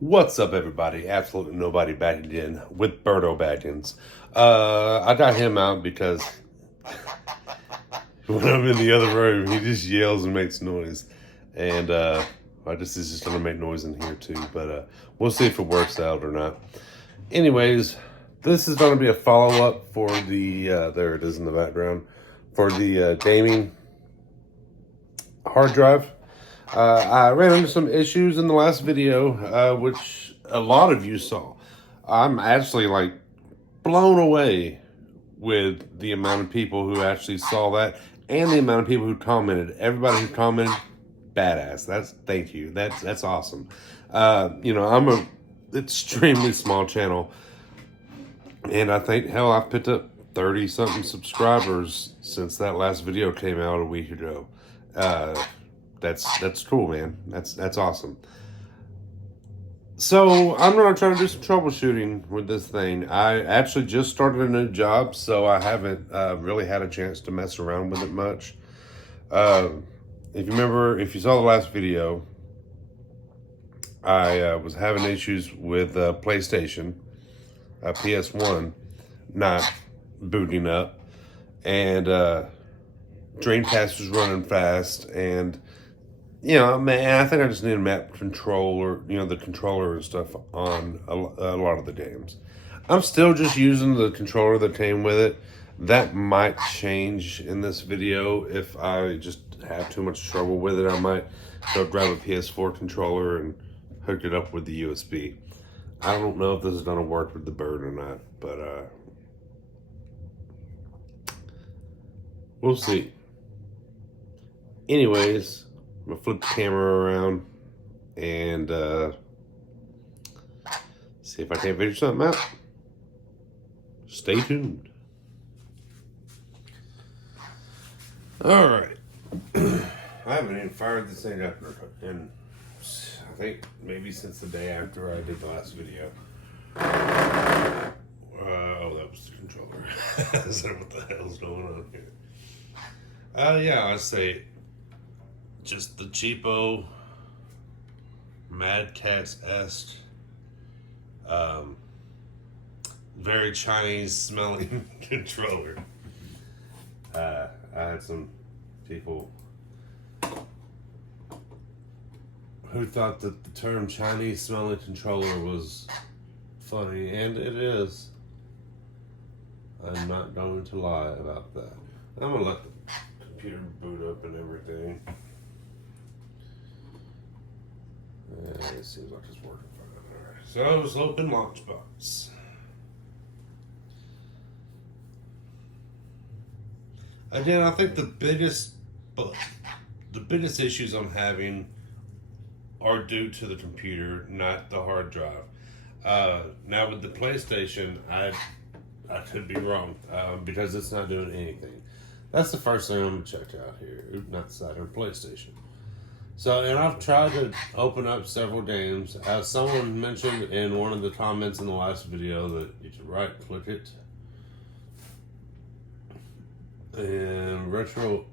What's up, everybody? Absolutely nobody back again with Berto Baggins. I got him out because when I'm in the other room, he just yells and makes noise. And I just is just gonna make noise in here too. But we'll see if it works out or not. Anyways, this is gonna be a follow up for the there it is in the background for the gaming hard drive. I ran into some issues in the last video, which a lot of you saw. I'm actually like blown away with the amount of people who actually saw that and the amount of people who commented. Everybody who commented, badass. Thank you. That's awesome. I'm a extremely small channel, and I think hell I've picked up 30 something subscribers since that last video came out a week ago. That's cool, man. That's awesome. So I'm gonna try to do some troubleshooting with this thing. I actually just started a new job, so I haven't really had a chance to mess around with it much. If you remember, if you saw the last video, I was having issues with PlayStation, PS1, not booting up, and Dreamcast was running fast, and man, I think I just need a map controller, the controller and stuff on a lot of the games. I'm still just using the controller that came with it. That might change in this video if I just have too much trouble with it. I might go grab a PS4 controller and hook it up with the USB. I don't know if this is going to work with the bird or not, but we'll see. Anyways, I'm gonna flip the camera around and see if I can't figure something out. Stay tuned. All right. I haven't even fired this thing up in, I think, maybe since the day after I did the last video. Oh, that was the controller. Is that what the hell's going on here? Yeah, I'd say just the cheapo Mad Catz-esque, very Chinese smelling controller. I had some people who thought that the term Chinese smelling controller was funny, and it is. I'm not going to lie about that. I'm gonna let the computer boot up and everything. Yeah, it seems like it's working fine. Alright, so let's open Launchbox. Again, I think the biggest issues I'm having are due to the computer, not the hard drive. Now with the PlayStation, I could be wrong because it's not doing anything. That's the first thing I'm gonna check out here. Not the side of the PlayStation. So, and I've tried to open up several games. As someone mentioned in one of the comments in the last video that you can right click it. And retro.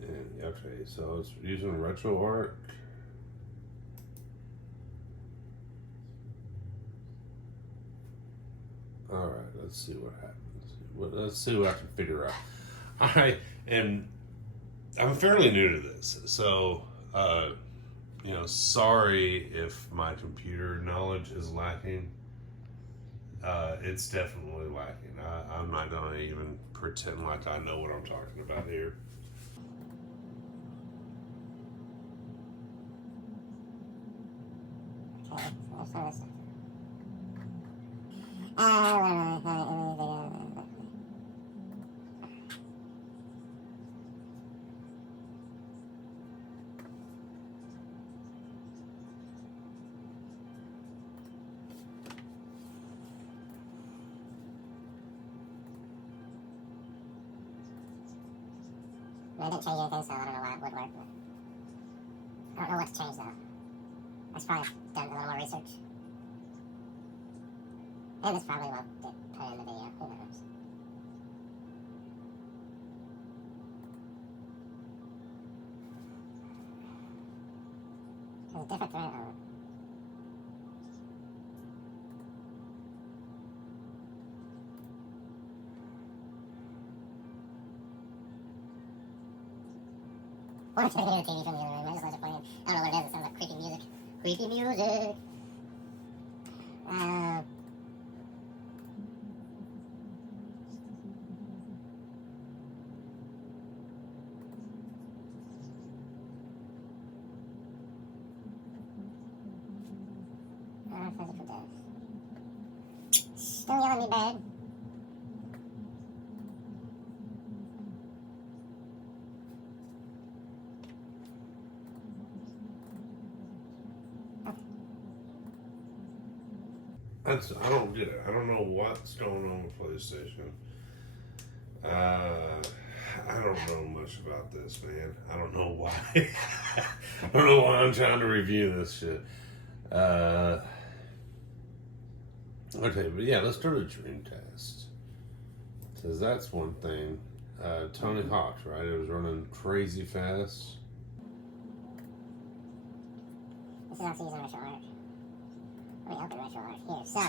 And, okay, so it's using RetroArch. Alright, let's see what happens. Let's see what I can figure out. Alright, and I'm fairly new to this, so sorry if my computer knowledge is lacking. It's definitely lacking. I'm not going to even pretend like I know what I'm talking about here. I didn't change anything, so I don't know why it would work. But I don't know what to change though. I should probably done a little more research. And this probably won't get put in the video. Who knows? There's a different thread. Or I can hear the TV from the other room. I just let it play. I don't know what it is. It sounds like creepy music. Creepy music. Physical death. Don't yell at me, bad. I don't get it. I don't know what's going on with PlayStation. I don't know much about this, man. I don't know why. I don't know why I'm trying to review this shit. Okay, but yeah, let's do a Dreamcast. Because that's one thing. Tony Hawk, right? It was running crazy fast. This is also using retro art. Let me open retro art here. So,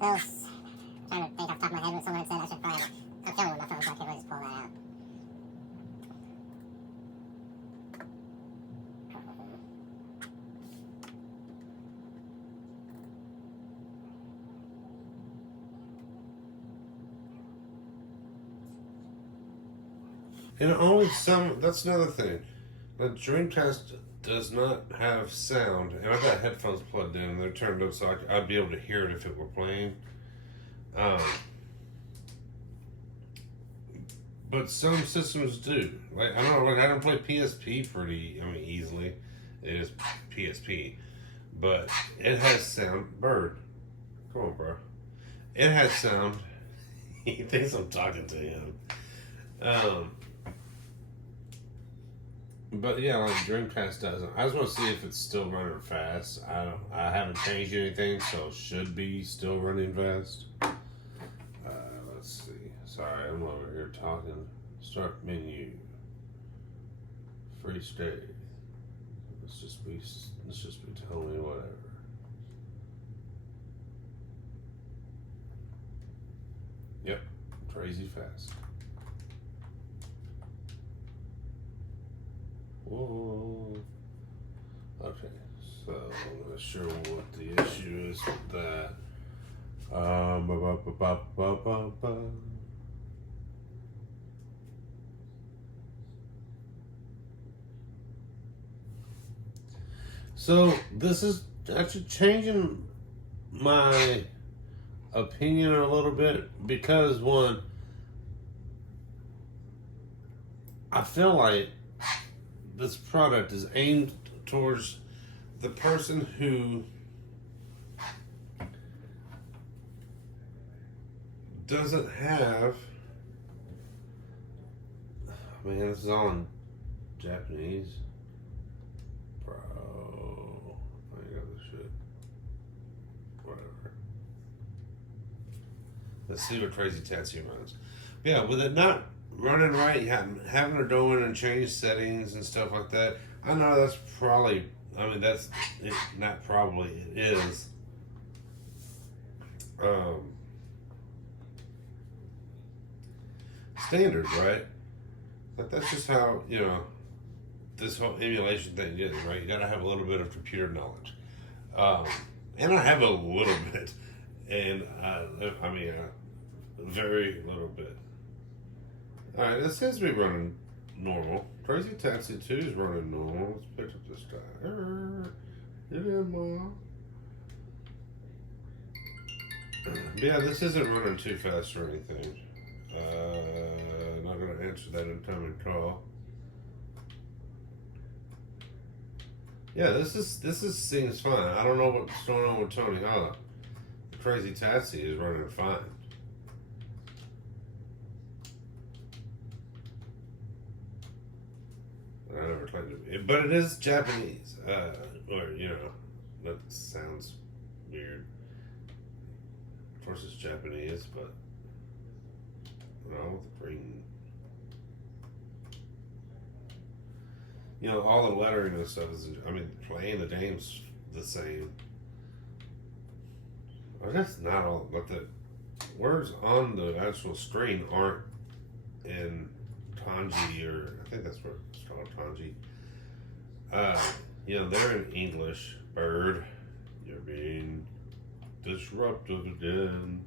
I'm trying to think off the top of my head what someone said. I should probably. I'll tell you on my phone so I can just pull that out. And only some. That's another thing. The Dreamcast does not have sound, and I've got headphones plugged in, and they're turned up so I'd be able to hear it if it were playing. But some systems do. Like I don't know. Like I can play PSP easily. It is PSP, but it has sound. Bird, come on, bro. It has sound. He thinks I'm talking to him. But yeah, like Dreamcast doesn't. I just want to see if it's still running fast. I haven't changed anything, so it should be still running fast. Let's see. Sorry, I'm over here talking. Start menu. Free state. Let's just be telling me whatever. Yep, crazy fast. Whoa. Okay, so I'm not sure what the issue is with that. So this is actually changing my opinion a little bit because one, I feel like this product is aimed towards the person who doesn't have. Man, this is all in Japanese. Bro, I ain't got this shit. Whatever. Let's see what Crazy Tattoo runs. Yeah, with it not running right, having to go in and change settings and stuff like that. I know that's probably, that's it, not probably, it is. Standard, right? But that's just how, this whole emulation thing is, right? You gotta have a little bit of computer knowledge. And I have a little bit. And, very little bit. Alright, this seems to be running normal. Crazy Taxi 2 is running normal. Let's pick up this guy. Get in, Mom. Yeah, this isn't running too fast or anything. Not going to answer that incoming call. Yeah, this seems fine. I don't know what's going on with Tony Hawk. The Crazy Taxi is running fine. I never claimed it, but it is Japanese. That sounds weird. Of course, it's Japanese, but the green. All the lettering and stuff is. Playing the game's the same. I guess not all, but words on the actual screen aren't in Tanji, or I think that's what it's called, Tanji. You know, they're in English. Bird, you're being disruptive again.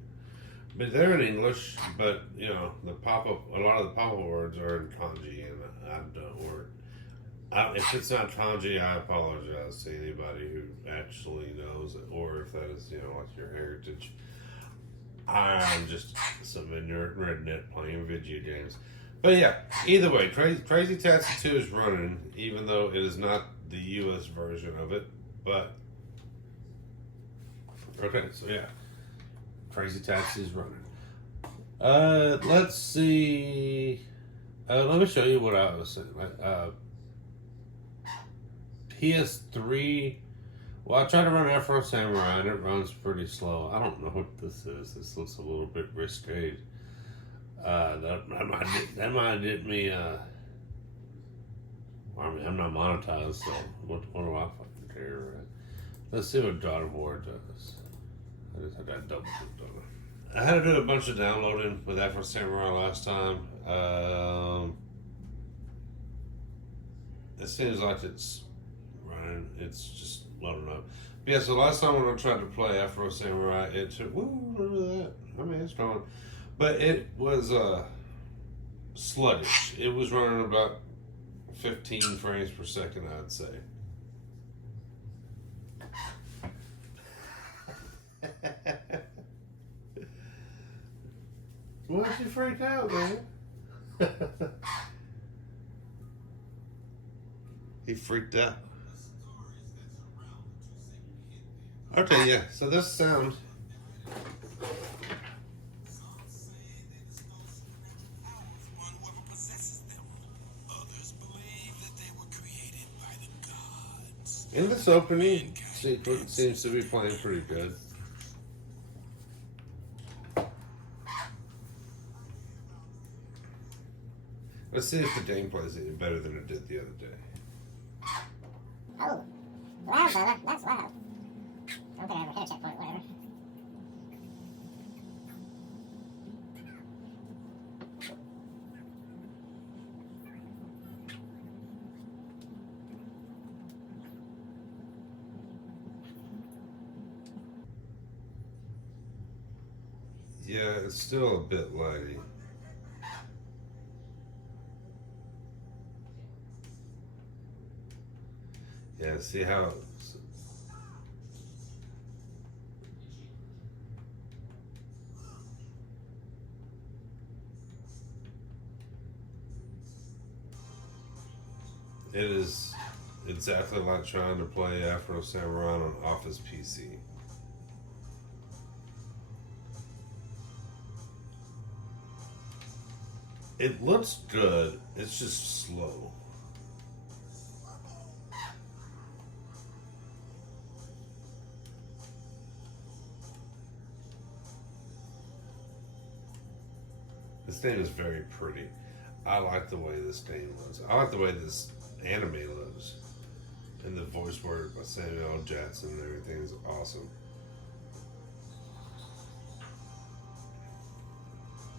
But they're in English, but you know, a lot of the pop-up words are in kanji, and I don't work. If it's not kanji, I apologize to anybody who actually knows it, or if that is, you know, like your heritage. I'm just some ignorant redneck playing video games. But yeah, either way, Crazy Taxi 2 is running, even though it is not the US version of it. But, okay, so yeah, Crazy Taxi is running. Let's see. Let me show you what I was saying. PS3. Well, I tried to run Afro Samurai and it runs pretty slow. I don't know what this is. This looks a little bit risque. That might get me. I mean, I'm not monetized, so what do I fucking care, right? Let's see what God of War does. I just had that double clicked on it. I had to do a bunch of downloading with Afro Samurai last time. It seems like it's running. It's just loading up. But yeah, so last time when I tried to play Afro Samurai, it took. Woo, remember that? I mean, it's going. But it was sluggish. It was running about 15 frames per second, I'd say. Why'd you freak out, man? He freaked out. Okay, yeah. So this sound. And this opening sequence seems to be playing pretty good. Let's see if the game plays it better than it did the other day. Oh, loud, brother. That's loud. Okay, I'm a checkpoint, whatever. Yeah, it's still a bit laggy. Yeah, see how it is exactly like trying to play Afro Samurai on Office PC. It looks good, it's just slow. This game is very pretty. I like the way this game looks. I like the way this anime looks. And the voice work by Samuel L. Jackson and everything is awesome.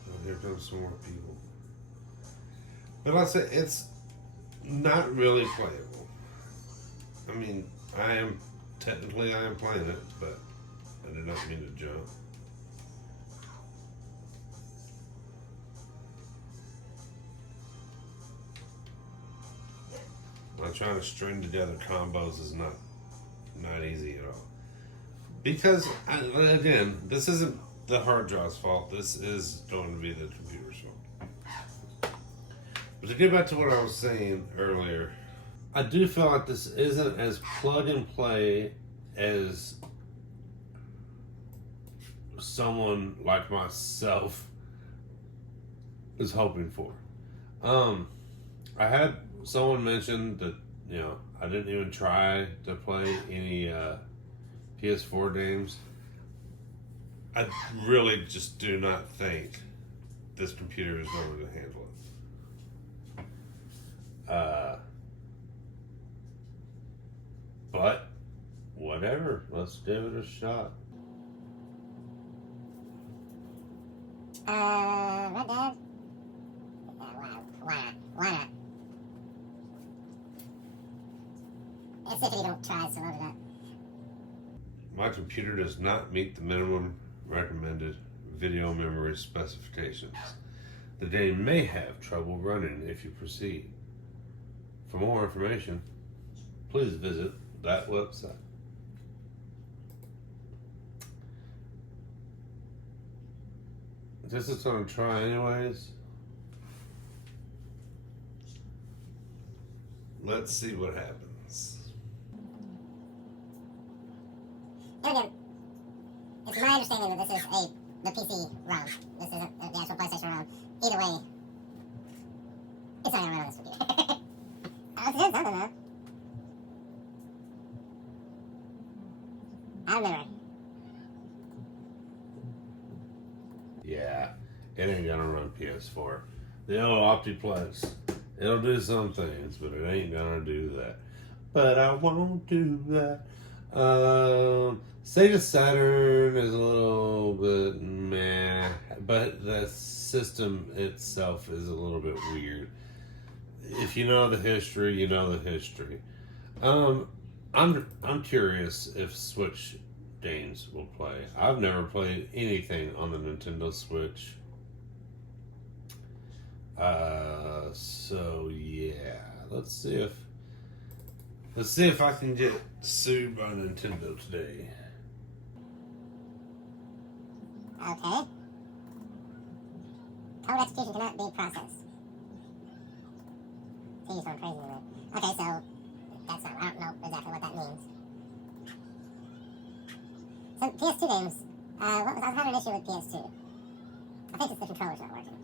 Oh, here comes some more people. But like I say, it's not really playable. I mean, I am playing it, but I did not mean to jump. Like trying to string together combos is not easy at all. Because again, this isn't the hard drive's fault. This is going to be the computer's fault. But to get back to what I was saying earlier, I do feel like this isn't as plug and play as someone like myself is hoping for. I had someone mention that, you know, I didn't even try to play any PS4 games. I really just do not think this computer is going to handle it. But whatever, let's give it a shot. Red Dead? Why not? Why not? It's if you don't try, so load it up. My computer does not meet the minimum recommended video memory specifications. The game may have trouble running if you proceed. For more information, please visit that website. This is gonna try anyways. Let's see what happens. And again, it's my understanding that this is the PC ROM. This isn't the actual PlayStation ROM. Either way, it's not gonna run on this computer. I was doing something though. I remember. Yeah, it ain't gonna run PS4. The old Optiplex, it'll do some things, but it ain't gonna do that. But I won't do that. Sega Saturn is a little bit meh, but the system itself is a little bit weird. If you know the history, you know the history. I'm curious if Switch games will play. I've never played anything on the Nintendo Switch. So yeah, let's see if I can get sued by Nintendo today. Okay. Code execution cannot be processed. See, you're going crazy with it. Okay, so that's not, I don't know exactly what that means. So PS2 games, I was having an issue with PS2. I think it's the controller's not working.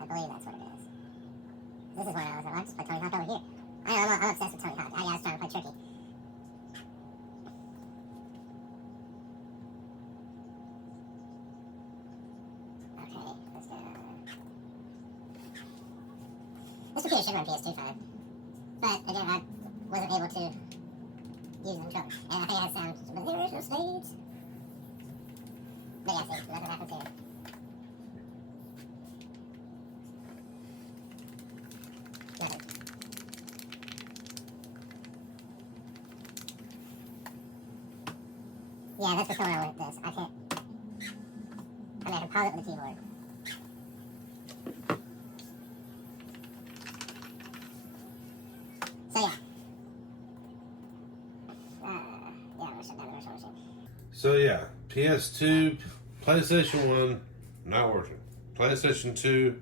I believe that's what it is. This is one I was like, I'll just play Tony Hawk over here. I know, I'm obsessed with Tony Hawk. I was trying to play Tricky. Okay, let's go. This computer should run PS2 fine. But again, I wasn't able to use the controller. And I think I had sound, but there is no speeds. But yeah, see, nothing happens here. Nothing. Yeah, that's what's going on with this. I can't. I mean, I can pause it with the keyboard. So yeah. Yeah, I'm gonna shut down the virtual machine. So yeah, PS2, PlayStation 1, not working. PlayStation 2,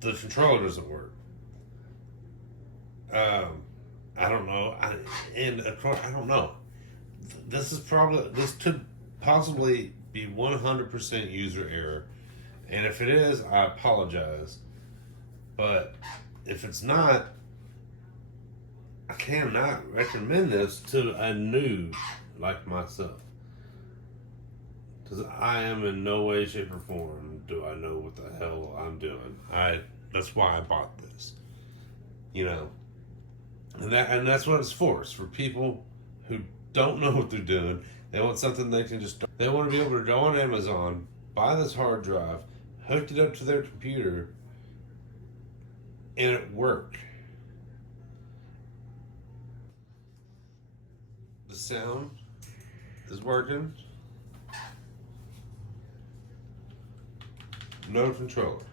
the controller doesn't work. I don't know. I don't know. This could possibly be 100% user error. And if it is, I apologize. But if it's not, I cannot recommend this to a noob like myself. Because I am in no way, shape, or form do I know what the hell I'm doing. That's why I bought this. You know. And that's what it's for. It's for people who don't know what they're doing. They want something they can just. They want to be able to go on Amazon, buy this hard drive, hook it up to their computer, and it work. The sound is working. No controller.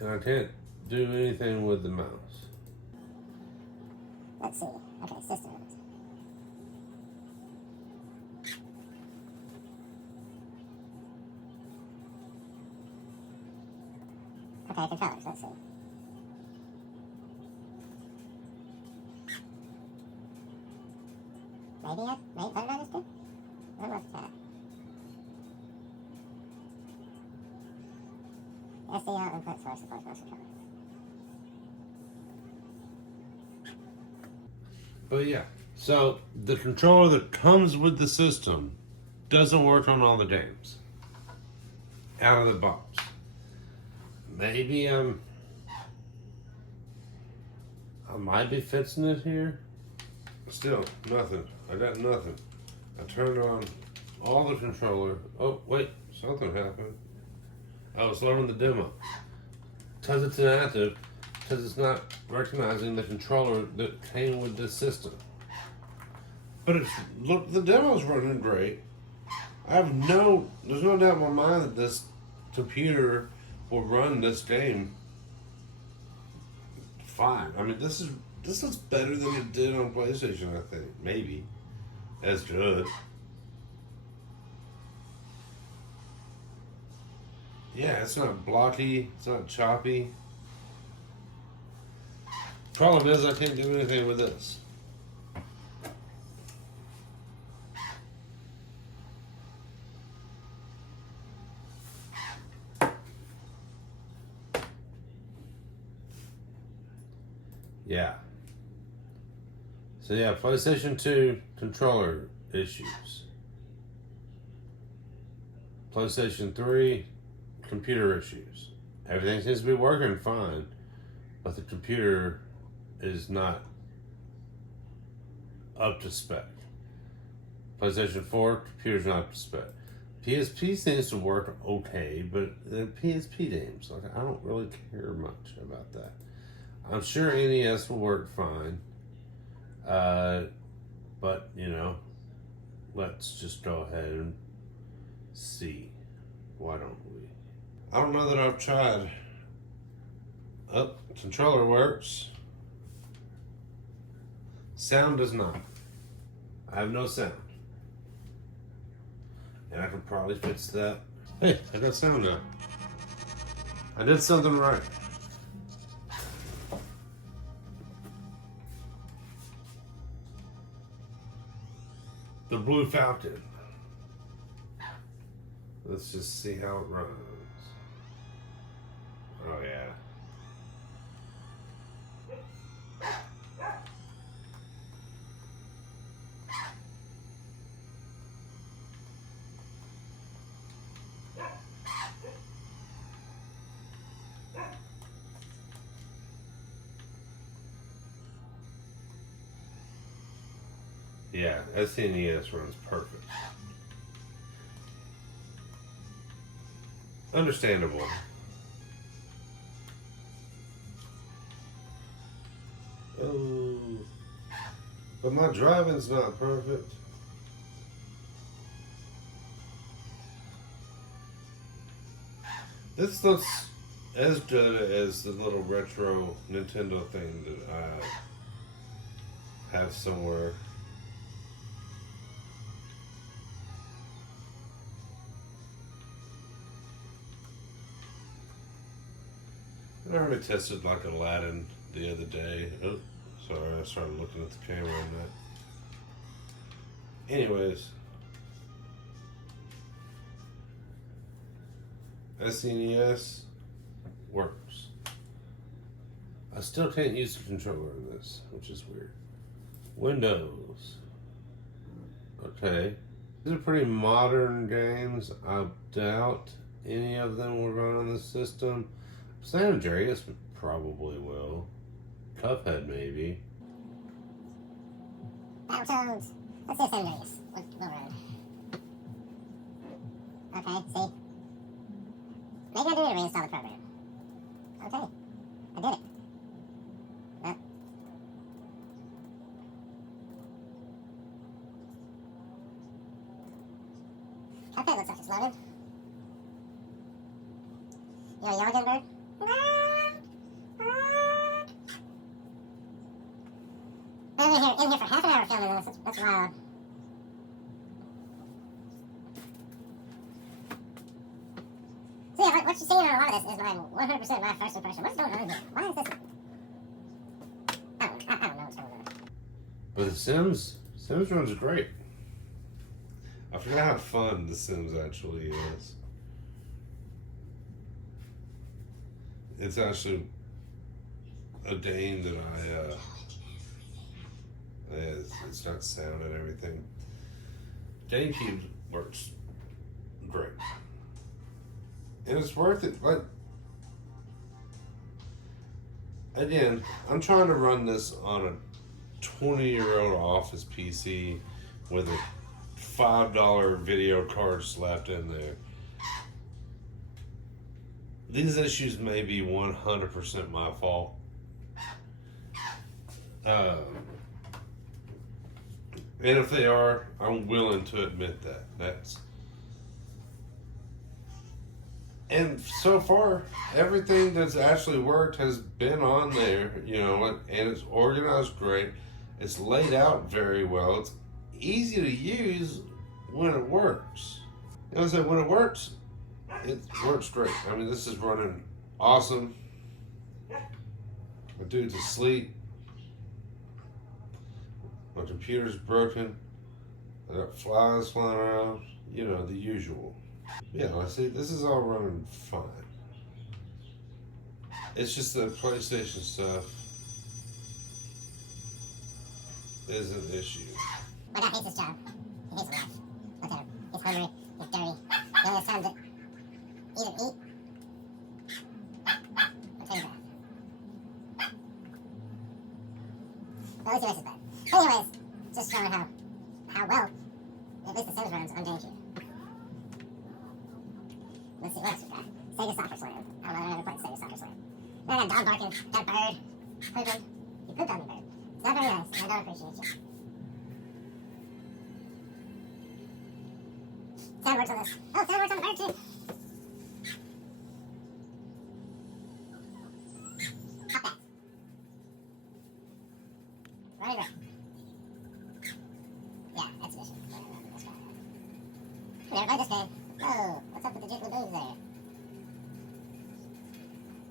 And I can't do anything with the mouse. Let's see. Okay, system. Okay, controllers. Let's see. Maybe put it register? What was that? SDL input source support mouse controller. But yeah, so the controller that comes with the system doesn't work on all the games out of the box. Maybe I might be fixing it here. Still, nothing. I got nothing. I turned on all the controller. Oh, wait, something happened. I was learning the demo. Because it's inactive, because it's not recognizing the controller that came with this system. But it's, look, the demo's running great. There's no doubt in my mind that this computer will run this game fine. I mean, this is better than it did on PlayStation, I think. Maybe. As good. Yeah, it's not blocky, it's not choppy. Problem is, I can't do anything with this. Yeah. So yeah, PlayStation 2 controller issues. PlayStation 3 computer issues. Everything seems to be working fine, but the computer is not up to spec. PlayStation 4 computer's not up to spec. PSP seems to work okay, but the PSP games, like, I don't really care much about that. I'm sure NES will work fine. But, let's just go ahead and see. Why don't we? I don't know that I've tried. Oh, controller works. Sound does not. I have no sound. And I can probably fix that. Hey, I got sound now. I did something right. The Blue Falcon. Let's just see how it runs. Oh yeah. Yeah, SNES runs perfect. Understandable. Oh, but my driving's not perfect. This looks as good as the little retro Nintendo thing that I have somewhere. I already tested like Aladdin the other day. Oh, sorry, I started looking at the camera on that. Anyways, SNES works. I still can't use the controller in this, which is weird. Windows. Okay. These are pretty modern games. I doubt any of them will run on the system. San Andreas probably will. Cuphead maybe. Battletoads. Let's see San Andreas. We'll run. Okay, see? Maybe I do need to reinstall the program. Okay. I did it. But Cuphead looks like it's loaded. You're a yellow good bird? I've been in here for half an hour filming this. That's wild. So yeah, what you're seeing on a lot of this is my 100% my first impression. What's going on here? Why is this? I don't know what's going on. But the Sims runs great. I forgot how fun The Sims actually is. It's actually a game that it's got sound and everything. GameCube works great. And it's worth it. Like, again, I'm trying to run this on 20-year-old office PC with a $5 video card slapped in there. These issues may be 100% my fault. And if they are, I'm willing to admit that. And so far, everything that's actually worked has been on there, and it's organized great. It's laid out very well. It's easy to use when it works. When it works great. I mean, this is running awesome. My dude's asleep. My computer's broken. I got flies flying around. The usual. Yeah, I see. This is all running fine. It's just the PlayStation stuff is an issue. My dad hates his job. He hates life. Look at him. He's hungry. He's dirty. He only has time to either eat or take a bath. Well, at least he likes his bed. Anyways, just showing how well at least the Sims runs on GameCube. Let's see what else we got. Sega Soccer Slam. I don't know, I've never played Sega Soccer Slam. Then I got dog barking, got a bird, pooping. You pooped on me, bird. It's not very nice, and I don't appreciate you. Sound works on this. Oh, sound works on the bird too. Pop that. Running red. Yeah, that's an issue. Never played this game. Whoa, what's up with the jiggly boobs there?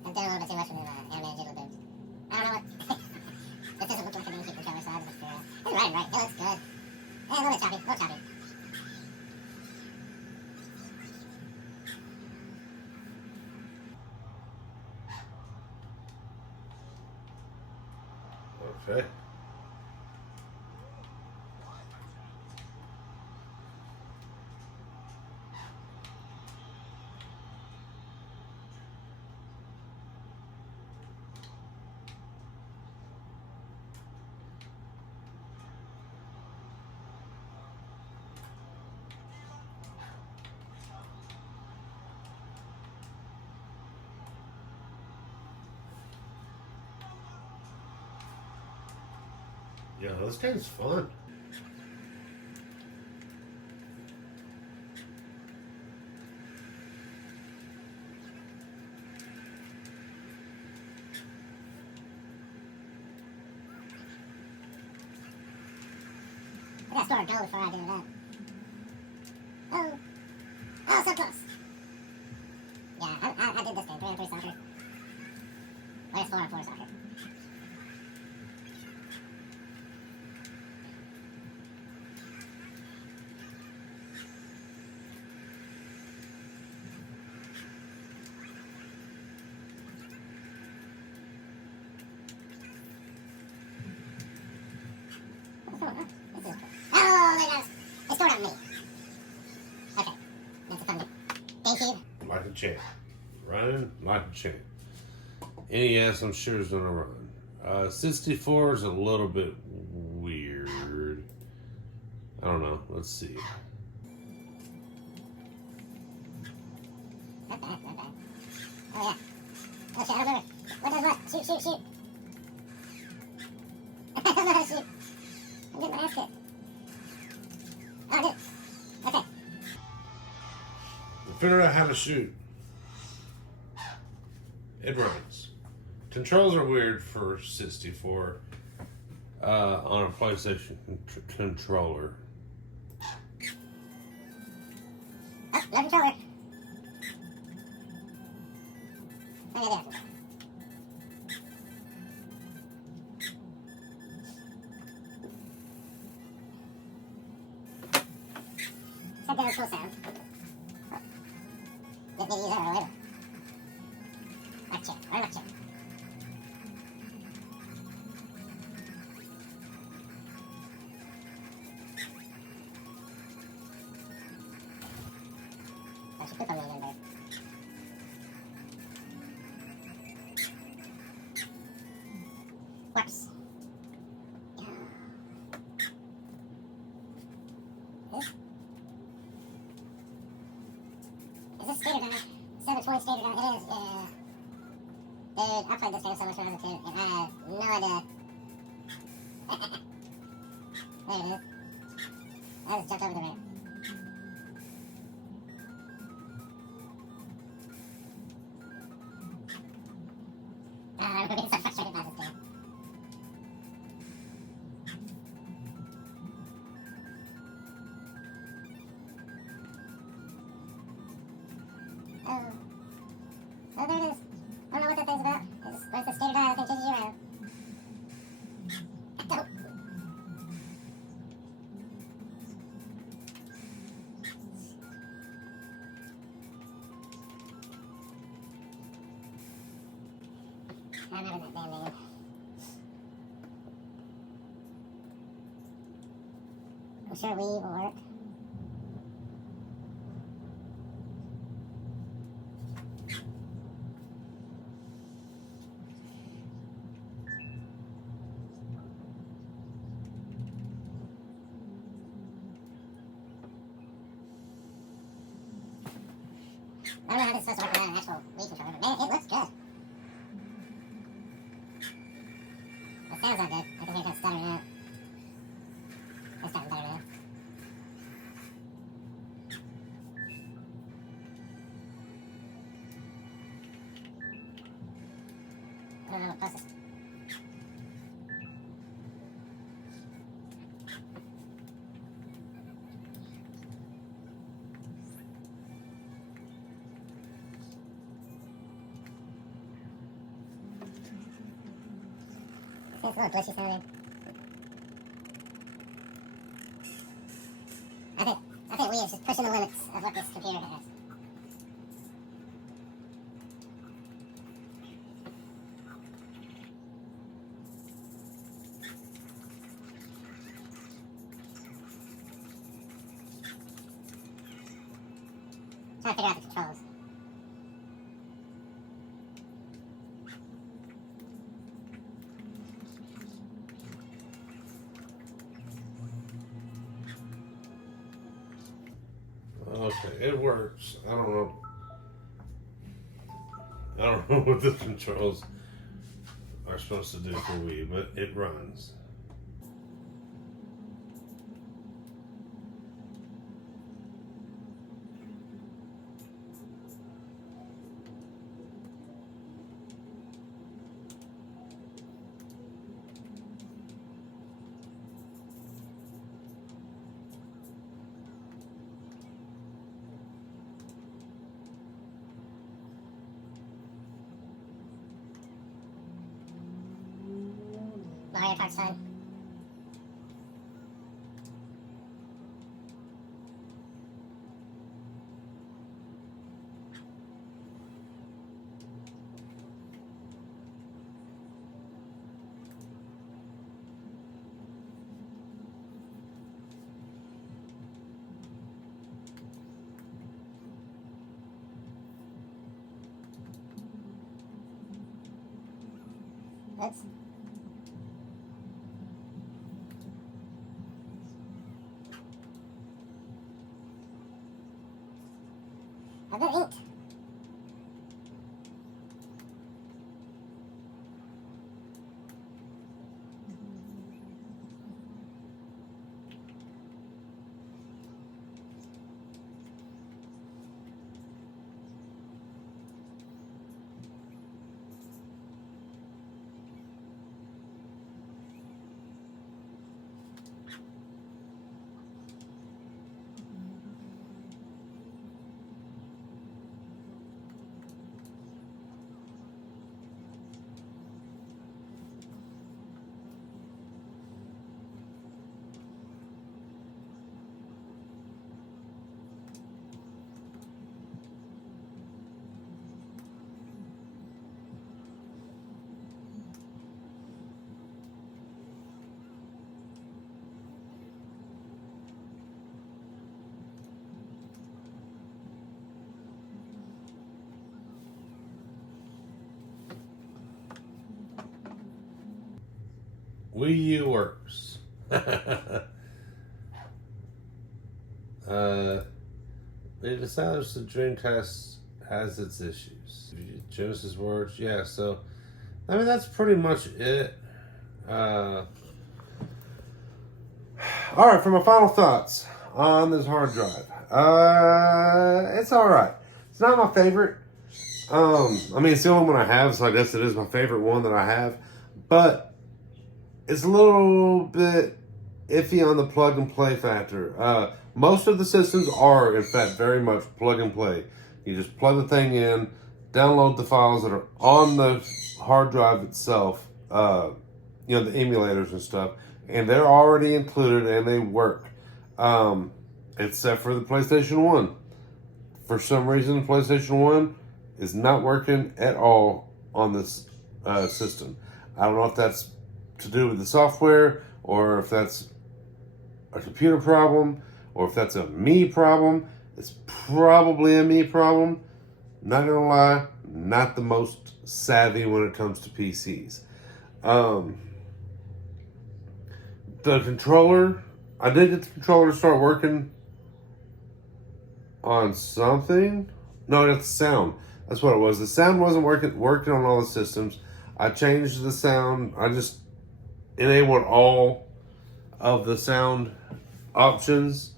I've done a little bit too much with animated jiggly boobs. I don't know what. This doesn't look like a GameCube controller, so I just figure out. It's running right. It looks good. A little bit choppy. A little choppy. Okay. Yeah, this game's fun. I gotta store a goal before I do that. Oh. Oh, so close. Yeah, I did this game. 3-on-3 soccer. Where's 4-on-4 soccer? Oh, there goes. It's stored on me. Okay. That's a fun game. GameCube. Like a champ. Running like a champ. NES, I'm sure, is going to run. 64 is a little bit weird. I don't know. Let's see. Not bad, not bad. Oh, yeah. Oh, shit, I don't remember. What does what? Shoot, shoot, shoot. I don't know how to shoot. I'm getting my ass kicked. Oh, I did. Okay. We figured out how to shoot. It runs. Controls are weird for 64 on a PlayStation controller. Oh, no controller. Oh, yeah, there. Said there was cool sound. Did use that or later? Like chip. Or like chip. Oh, she pooped on me again, babe. Works. Is this standard gun? 720 standard gun? It is, yeah. Dude, I played this game so much when I was a kid, and I have no idea. There it is. I just jumped over the ramp. I'm getting so frustrated by this game. Oh, there it is. I don't know what that thing's about. It's the standard thing chases you around. Don't. I remember that damn thing. I'm sure we will work. I don't know how this is supposed to work without an actual Wii controller, but man, it looks good. It sounds not good. I can hear it kind of stuttering out. It's starting better now. I don't know what closest. It's a little glitchy sounding. I think we are just pushing the limits of what this computer has. Trying to figure out the controls. Okay, it works. I don't know. I don't know what the controls are supposed to do for Wii, but it runs. Mario Kart's fun. Oops. I've been inked. Wii U works. It established the Dreamcast has its issues. Genesis works, yeah. So, I mean, that's pretty much it. All right, for my final thoughts on this hard drive. It's all right. It's not my favorite. I mean, it's the only one I have, so I guess it is my favorite one that I have. But it's a little bit iffy on the plug and play factor. Most of the systems are, in fact, very much plug and play. You just plug the thing in, download the files that are on the hard drive itself, the emulators and stuff, and they're already included and they work. Except for the PlayStation 1. For some reason, the PlayStation 1 is not working at all on this system. I don't know if that's to do with the software, or if that's a computer problem, or if that's a me problem. It's probably a me problem. Not gonna lie, not the most savvy when it comes to PCs. The controller, I did get the controller to start working on something. No, that's sound. That's what it was. The sound wasn't working on all the systems. I changed the sound. I just enabled all of the sound options,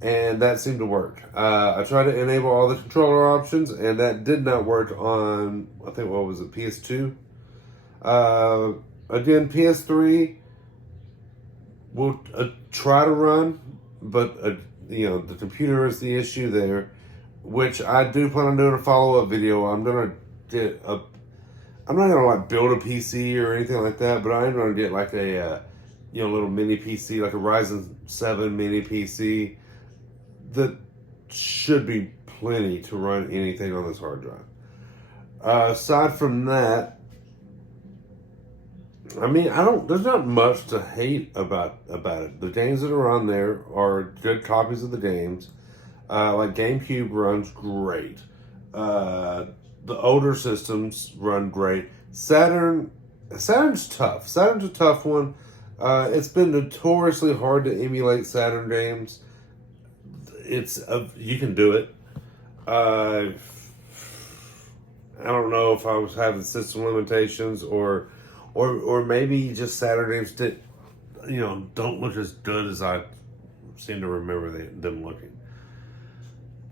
and that seemed to work. I tried to enable all the controller options, and that did not work on, I think, what was it, PS2? Again, PS3 will try to run, but the computer is the issue there, which I do plan on doing a follow-up video. I'm not gonna like build a PC or anything like that, but I'm gonna get like a little mini PC, like a Ryzen 7 mini PC that should be plenty to run anything on this hard drive. Aside from that, I mean, there's not much to hate about it. The games that are on there are good copies of the games. Like GameCube runs great. The older systems run great. Saturn's tough. Saturn's a tough one. It's been notoriously hard to emulate Saturn games. You can do it. I don't know if I was having system limitations or maybe just Saturn games don't look as good as I seem to remember them looking.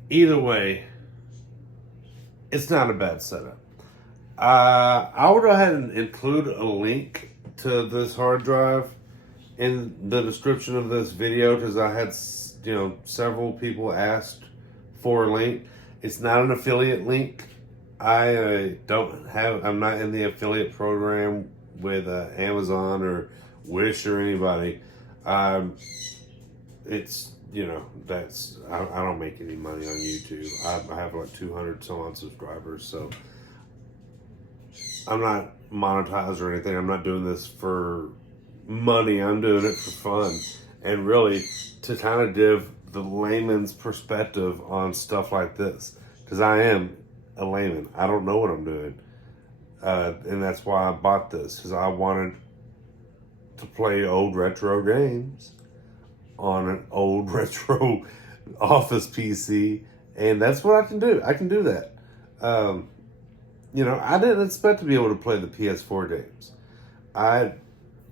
Either way, it's not a bad setup. I will go ahead and include a link to this hard drive in the description of this video, because I had several people asked for a link. It's not an affiliate link. I'm not in the affiliate program with Amazon or Wish or anybody. It's I don't make any money on YouTube. I have like 200 some odd subscribers, so I'm not monetized or anything. I'm not doing this for money. I'm doing it for fun, and really to kind of give the layman's perspective on stuff like this, because I am a layman. I don't know what I'm doing, and that's why I bought this, because I wanted to play old retro games on an old retro office PC, and that's what I can do. I can do that. I didn't expect to be able to play the PS4 games. I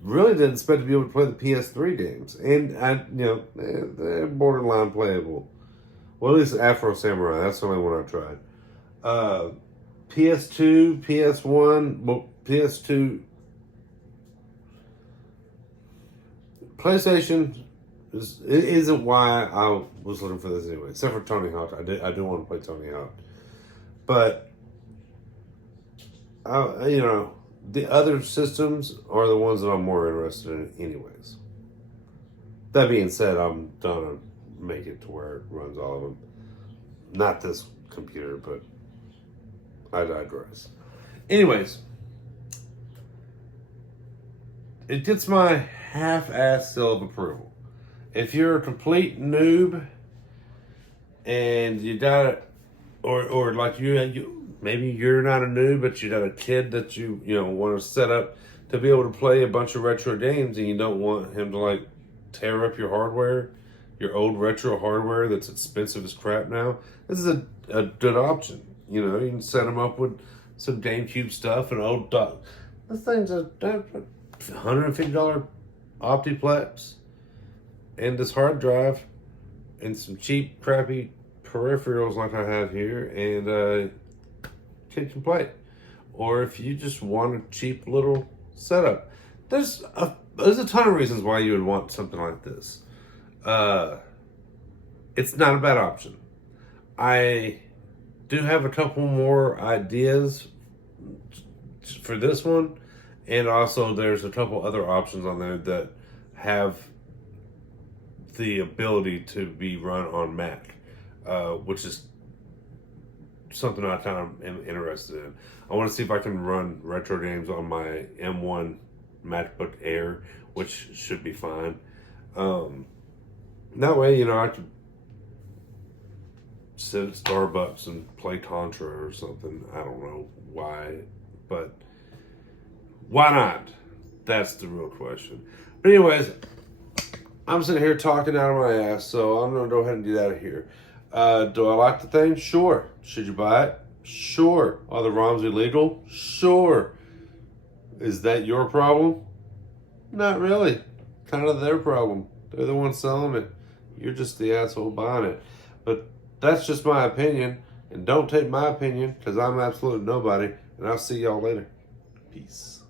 really didn't expect to be able to play the PS3 games, and they're borderline playable. Well, at least Afro Samurai. That's the only one I tried. PS2, PS1, well, PS2, PlayStation isn't why I was looking for this anyway. Except for Tony Hawk, I do want to play Tony Hawk, but the other systems are the ones that I'm more interested in, anyways. That being said, I'm gonna make it to where it runs all of them. Not this computer, but I digress. Anyways, it gets my half-ass seal of approval. If you're a complete noob and you got it, or like maybe you're not a noob, but you got a kid that you want to set up to be able to play a bunch of retro games, and you don't want him to like tear up your hardware, your old retro hardware that's expensive as crap now, this is a good option. You know, you can set them up with some GameCube stuff and old dot. This thing's a $150 Optiplex and this hard drive and some cheap, crappy peripherals like I have here, and kitchen plate. Or if you just want a cheap little setup, there's a ton of reasons why you would want something like this. It's not a bad option. I do have a couple more ideas for this one, and also there's a couple other options on there that have the ability to be run on Mac, which is something I kind of am interested in. I want to see if I can run retro games on my M1 MacBook Air, which should be fine. That way, you know, I could sit at Starbucks and play Contra or something. I don't know why, but why not? That's the real question. But anyways, I'm sitting here talking out of my ass, so I'm going to go ahead and get out of here. Do I like the thing? Sure. Should you buy it? Sure. Are the ROMs illegal? Sure. Is that your problem? Not really. Kind of their problem. They're the ones selling it. You're just the asshole buying it. But that's just my opinion. And don't take my opinion, because I'm absolute nobody. And I'll see y'all later. Peace.